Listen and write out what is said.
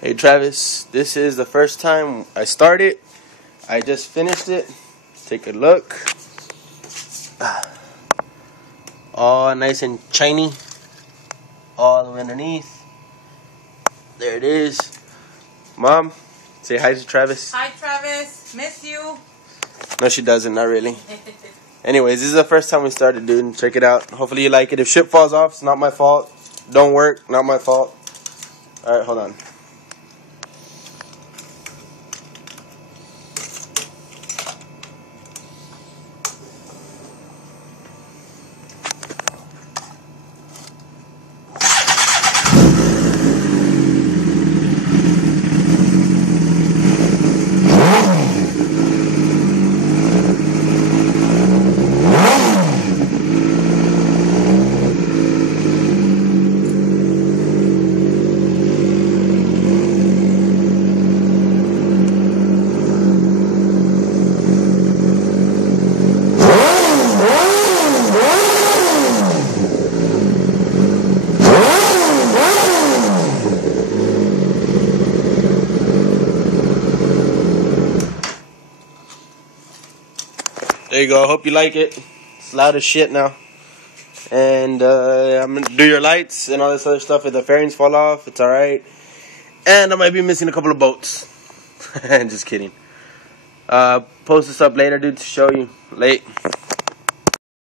Hey Travis, this is the first time I started. I just finished it. Take a look. All nice and shiny. All the way underneath. There it is. Mom, say hi to Travis. Hi Travis, miss you. No, she doesn't, not really. Anyways, this is the first time we started, dude. Check it out. Hopefully you like it. If shit falls off, it's not my fault. Don't work, not my fault. Alright, hold on. There you go. I hope you like it. It's loud as shit now. And I'm going to do your lights and all this other stuff. If the fairings fall off, it's alright. And I might be missing a couple of boats. Just kidding. Post this up later, dude, to show you. Late.